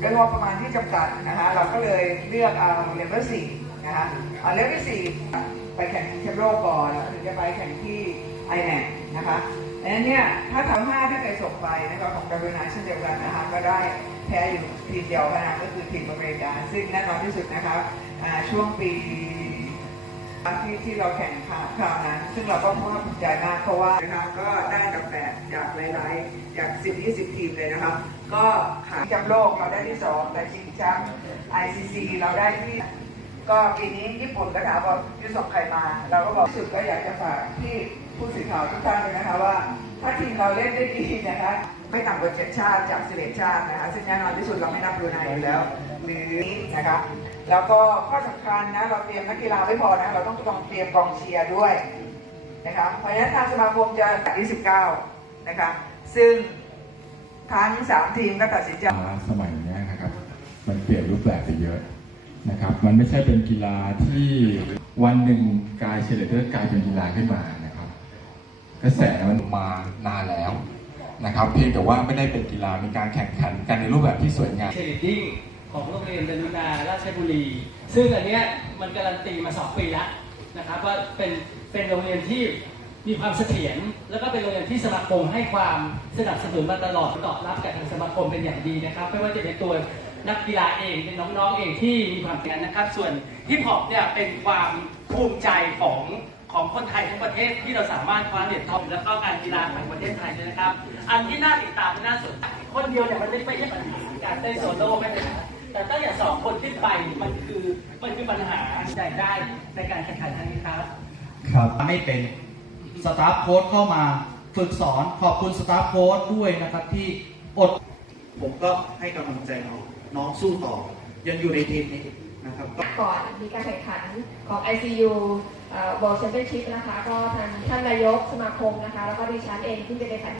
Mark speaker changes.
Speaker 1: ด้วยงบประมาณที่จำกัดนะคะเราก็เลยเลือกเอาเลเวลสี่นะคะเอาเลเวลสี่ไปแข่งแชมป์โลกก่อนถึงจะไปแข่งที่ไอแมนะคะดังนั้นเนี่ยถ้าทั้งห้าที่เคยส่งไปนะคะของดาวินาเช่นเดียวกันนะคะก็ได้แพ้อยู่ทีมเดียวกันะก็คือทีมอเมริกาซึ่งแน่นอนที่สุดนะครับช่วงปี ที่ที่เราแข่งข่าวคราวนั้น ซึ่งเราก็ภาคภูมิใจมากเพราะว่านะครับก็ได้อันดับแปดจากหลายๆจากสิบยี่สิบทีมเลยนะครับก็ขาแชมป์โลกเราได้ที่สองแต่ชิงแชมป์ ICC เราได้ที่ ก็ปีนี้ญี่ปุ่นก็ถามว่าจะส่งใครมา เราก็บอกสุดก็อยากจะฝากที่ผู้สื่อข่าวทุกท่านเลยนะคะว่าถ้าทีมเราเล่นได้ดีนะคะไม่ต่ำกว่าเจ็ดชาติจากสิบเอ็ดชาตินะคะซึ่งแน่นอนที่สุดเราไม่นับบรูไนอยู่แล้วหรือนะคะแล้วก็ข้อสำคัญนะเราเตรียมนักกีฬาไม่พอนะเราต้องต้องเตรียมกองเชียร์ด้วยนะคะเพราะฉะนั้นทางสมาคมจะจัดที่19นะคะซึ่งทั้งสามทีมก็ตัดสินใจ
Speaker 2: สมัยนี้นะครับมันเปลี่ยนรูปแบบไปเยอะ นะครับมันไม่ใช่เป็นกีฬาที่วันหนึ่งกลายเชลเดอร์กลายเป็นกีฬาขึ้นมานะครับกระแสมันมานานแล้วนะครับเพียงแต่ว่าไม่ได้เป็นกีฬามีการแข่งขันกันในรูปแบบที่สวยงาม
Speaker 3: เชลิดดิ้งของโรงเรียนดนุนาราชบุรี ซึ่งอันเนี้ยมันการันตีมา 2 ปีแล้วนะครับว่าเป็นเป็นโรงเรียนที่มีความเสถียรแล้วก็เป็นโรงเรียนที่สมาคมให้ความสนับสนุนมาตลอดตอบรับจากทางสมาคมเป็นอย่างดีนะครับ ไม่ว่าจะเป็นตัว นักกีฬาเองเป็นน้องๆเองที่มีความเพียรนะครับ ส่วนฮิปฮอปเนี่ยเป็นความภูมิใจของของคนไทยทั้งประเทศที่เราสามารถคว้าเหรียญทองแล้วก็การกีฬาของประเทศไทยด้วยนะครับ อันที่น่าติดตามน่าสนใจคนเดียวเนี่ยมันไม่ไม่ใช่ปัญหาการเต้นโซโล่ไม่เป็นปัญหาแต่ถ้าอย่างสองคนขึ้นไปมันคือมันคือปัญหาใหญ่ได้ในการแข่งขันครั้งนี้ครับ
Speaker 4: ครับไม่เป็นสตาฟโค้ดเข้ามาฝึกสอนขอบคุณสตาฟโค้ดด้วยนะครับที่อด
Speaker 5: ผมก็ให้กำลังใจน้องน้องสู้ต่อ ยังอยู่ในทีมนี้นะครับ
Speaker 6: ก่อนมีการแข่งขันของ ICU เอ่อ World Championship นะคะ ก็ทางท่านนายกสมาคมนะคะ แล้วก็ดิฉันเองที่จะไปแข่ง